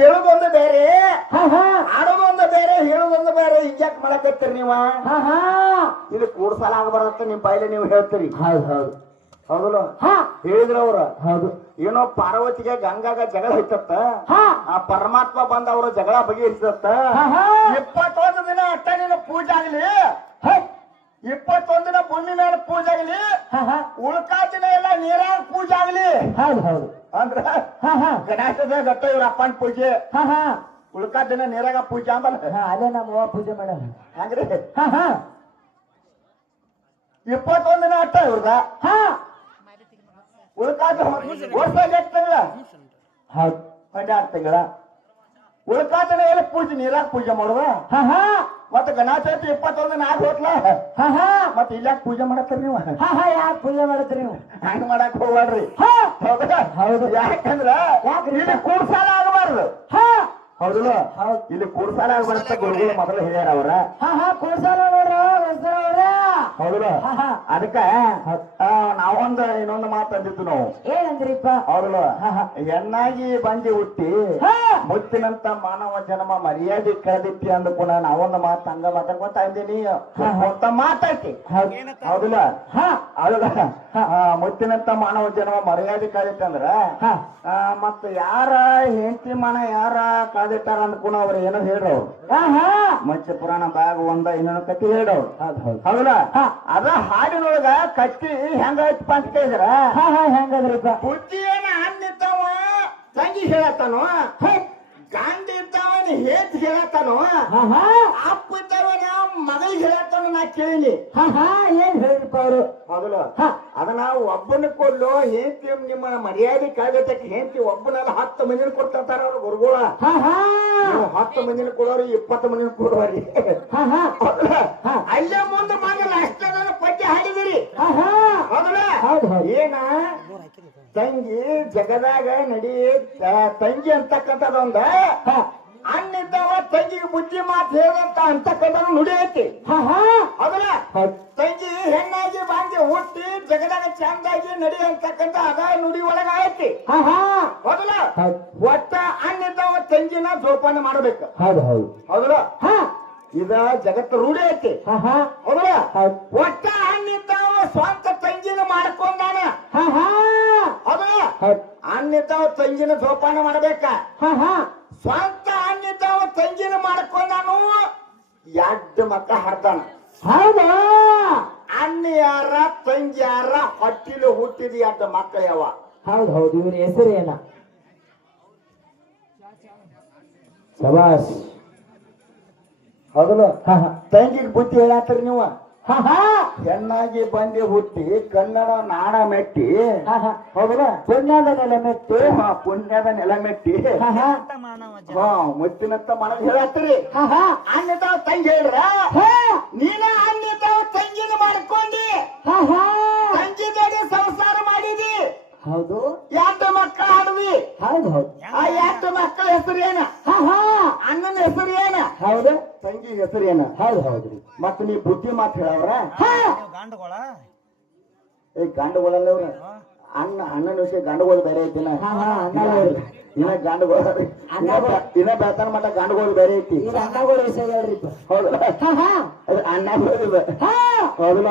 ಹೇಳೋದೊಂದು ಬೇರೆ ಆಡೋದೊಂದು ಬೇರೆ ಹೇಳೋದೊಂದು ಬೇರೆ ಹಿಂಗ್ಯಾಕ್ ಮಾಡಕತ್ತೀರಿ ನೀವ ಇದು ಕೂಡ್ಸಲ ಆಗಬಾರ್ದತ್ತ ನಿಮ್ ಬಾಯಿಲೆ ನೀವು ಹೇಳ್ತೀರಿ ಹೌದಲ್ಲ ಹೇಳಿದ್ರ ಅವ್ರ ಹೌದು ಏನೋ ಪಾರ್ವತಿಗೆ ಗಂಗಾಗ ಜಗಳ ಐತತ್ತ ಆ ಪರಮಾತ್ಮ ಬಂದ ಅವ್ರ ಜಗಳ ಬಗೆಹರಿಸತ್ತ 21 ದಿನ ಅಟ್ಟ ನೀನು ಪೂಜೆ ಆಗ್ಲಿ 21 ದಿನ ಭೂಮಿ ಮೇಲೆ ಪೂಜೆ ಆಗ್ಲಿ ಉಳ್ಕಾ ದಿನ ಎಲ್ಲ ನೀರಾಗ ಪೂಜೆ ಆಗ್ಲಿ ಅಂದ್ರ ಗಣೇಶದ ಗಟ್ಟ ಇವ್ರ ಅಪ್ಪನ ಪೂಜೆ ಉಳ್ಕಾ ದಿನ ನೀರಾಗ ಪೂಜೆ ಅಂಬಲ್ಲ ಅಲ್ಲೇ ನಮ್ಮ ಪೂಜೆ ಮಾಡ ಹಂಗ್ರಿ 21 ದಿನ ಅಟ್ಟ ಇವ್ರದ ಉಳ್ಕಾದ ವರ್ಷ ತಿಂಗಳ 12 ತಿಂಗಳ ಉಳ್ಕಾದನ ಎಲ್ಲ ಪೂಜೆ ನೀರಾಗ ಪೂಜೆ ಮಾಡುವ ಮತ್ತ ಗಣೇಶ ಚೌತಿ 21 ದಿನ ಆಗ ಹೋಗ್ಲ ಮತ್ತ ಇಲ್ಲಾಕ ಪೂಜೆ ಮಾಡತ್ತೀರಿ ನೀವು ಯಾಕೆ ಪೂಜೆ ಮಾಡತ್ತೀರಿ ನೀವು ಹಂಗ ಮಾಡಕ್ ಹೋಗ್ಬೇಡ್ರಿ ಹೌದು ಯಾಕಂದ್ರ ಇಲ್ಲಿ ಕೂಡ್ಸಾಲ ಆಗಬಾರ್ದು ಹೌದಲ್ಲ ಇಲ್ಲಿ ಕೂಡ್ಸಾಲ ಆಗಬಾರ್ದ ಗುರುಗಳು ಮೊದಲು ಹೇಳ್ಯಾರ ಅವ್ರ ಕೂಡ್ಸಾಲ ನೋಡ್ರ ಹೌದಲ್ಲ ಅದಕ್ಕ ನಾವೊಂದು ಇನ್ನೊಂದು ಮಾತಾಡಿದ್ದು ನಾವು ಏನಂದ್ರಿಪ್ಪ ಹೌದಲ್ಲ ಹೆಣ್ಣಾಗಿ ಬಂದಿ ಹುಟ್ಟಿ ಮುತ್ತಿನಂತ ಮಾನವ ಜನ್ಮ ಮರ್ಯಾದೆ ಕಳೆದಿತ್ತಿ ಅಂದ್ಕೊಂಡ ನಾವೊಂದು ಮಾತು ಹಂಗ ಮಾತಾಡ್ಕೊಂತ ಇದ್ದೀನಿ ಅಂತ ಮಾತಾಡ್ತಿ ಹೌದಿಲ್ಲ ಹೌದಲ್ಲ ಮುತ್ತಿನಂತ ಮಾನವ ಜನ್ಮ ಮರ್ಯಾದೆ ಕಳೆದಿತ್ತು ಅಂದ್ರ ಮತ್ತ ಯಾರ ಹೆಂಡತಿ ಮನ ಯಾರ ಕಳೆದಿಟ್ಟಾರ ಅಂದ್ಕೊಂಡ ಅವ್ರ ಏನೋ ಹೇಳ್ರವ್ರು ಮತ್ಸ್ಯ ಪುರಾಣ ಭಾಗ ಒಂದ ಇನ್ನೊಂದು ಕತ್ತಿ ಹೇಳ್ರವ್ರು ಹೌದಲ್ಲ ಅದ ಹಾಡಿನೊಳಗ ಕತ್ತಿ ಹೆಂಗೈತಿ ಅಂತ ಕೇಳಿದ್ರ ಹೆಂಗದ್ರಿಪ್ಪ ಬುದ್ಧಿ ಏನ ಅನ್ನಿದ್ದಾವ ತಂಗಿ ಹೇಳತ್ತಾನು ಗಾಂಡಿ ಇದ್ದವನ್ ಹೇತ್ ಹೇಳತ್ತಾನು ಅಪ್ಪ ಇದ್ದವನ ಮಗಳಿಗೆ ಹೇಳತ್ತಾನು ನಾ ಕೇಳಿನಿ ಏನ್ ಹೇಳಿದ್ರಪ್ಪ ಅವರು ಮೊದಲು ಅದನ್ನ ಒಬ್ಬನ ಕೊಡ್ಲು ಹೆಂಡತಿ ನಿಮ್ಮ ಮರ್ಯಾದೆ ಕಾಗತಕ್ಕೆ ಹೆಂಡತಿ ಒಬ್ಬನೆಲ್ಲ 10 ಮಂದಿನ ಕೊಡ್ತಾರ ಅವ್ರು ಗುರುಗಳ 10 ಮಂದಿನ ಕೊಡೋರು 20 ಮಂದಿನ ಕೊಡೋರಿ ಅಲ್ಲೇ ಮುಂದೆ ಬಂದಲ್ಲ ಅಷ್ಟ ಪದ್ಯ ಹಾಡಿದಿರಿ ಹೌದಲ್ಲ ಏನ ತಂಗಿ ಜಗದಾಗ ನಡಿ ತಂಗಿ ಅಂತಕ್ಕಂಥದೊಂದ ಅನ್ನಿದ್ದವ ತಂಗಿಗೆ ಬುದ್ಧಿ ಮಾತು ಹೇಳಂತ ಅಂತಕ್ಕಂಥ ನುಡಿ ಐತಿ ಹೌದಲ್ಲ ತಂಗಿ ಹೆಣ್ಣಾಗಿ ಬಾಂಧಿ ಹುಟ್ಟಿ ಜಗದಾಗ ಚಂದಾಗಿ ನಡಿ ಅಂತಕ್ಕಂಥ ಅದ ನುಡಿ ಒಳಗ ಐತಿ ಹೌದಲ್ಲ ಒಟ್ಟ ಅನ್ನಿದ್ದವ ತಂಗಿನ ಜೋಪಾನ ಮಾಡ್ಬೇಕು ಹೌದಲ್ಲ ಇದ ಜಗತ್ತು ರೂಢಿ ಐತಿ ಹೌದಲ್ಲ ಒಟ್ಟ ಅನ್ನಿದ್ದವ ಸ್ವಂತ ತಂಗಿನ ಮಾಡ್ಕೊಂಡಾನ ಹೌದಲ್ಲ ಅನ್ನಿದ್ದವ ತಂಗಿನ ಜೋಪಾನ ಮಾಡ್ಬೇಕ ಸ್ವಂತ ಅನ್ನಿದ್ದವ ತಂಗಿನ ಮಾಡ್ಕೊಂಡಾನು 2 ಮಕ್ಕಳ ಹಡ್ದಾನ ಹೌದಾ ಅಣ್ಣ ಯಾರ ತಂಗಿ ಯಾರ ಹೊಟ್ಟಿಲು ಹುಟ್ಟಿದ 2 ಮಕ್ಕಳ ಯಾವ ಹೌದು ಇವ್ರ ಹೆಸರು ಏನ ಶಬಾಷ್ ಹೌದಲ್ಲ ತಂಗಿಗೆ ಬುದ್ಧಿ ಹೇಳತ್ತೀರಿ ನೀವು ಹೆಣ್ಣಾಗಿ ಬಂದಿ ಹುಟ್ಟಿ ಕನ್ನಡ ನಾಡ ಮೆಟ್ಟಿ ಹೌದಲ್ಲ ಪುಣ್ಯದ ನೆಲೆ ಮೆಟ್ಟಿ ಪುಣ್ಯದ ನೆಲ ಮೆಟ್ಟಿ ಮುತ್ತಿನಂತ ಮನದ ಹೇಳತ್ತೀರಿ ಅನ್ನತಾವ ತಂಗಿ ಹೇಳ್ರ ನೀನ ಅನ್ನತಾವ ತಂಗಿನ ಮಾಡ್ಕೊಂಡಿ ತಂಗಿ ಜೋಡಿ ಸಂಸಾರ ಮಾಡಿದಿ ಹೌದು 2 ಮಕ್ಕಳ ಆಡ್ವಿ ಹೌದು ಆ 2 ಮಕ್ಕಳ ಹೆಸರು ಏನ ಅಣ್ಣನ ಹೆಸರು ಏನ ಹೌದು ತಂಗಿ ಹೆಸರು ಏನ ಹೌದ್ರಿ ಮತ್ತ ನೀ ಬುದ್ಧಿ ಮಾತು ಹೇಳವ್ರ ಗಂಡುಗಳಲ್ಲವ್ರ ಅಣ್ಣನ ವಿಷಯ ಗಂಡುಗಳು ಬೇರೆ ಐತಿನ ಇನ್ನ ಗಂಡುಗಳು ಇನ್ನ ಬೆಳತನ ಮಟ್ಟ ಗಂಡುಗಳು ಬೇರೆ ಐತಿ ಅಣ್ಣಗಳ ವಿಷಯ ಹೇಳ್ರಿ ಹೌದಲ್ಲ ಅಣ್ಣ ಹೌದಲ್ಲ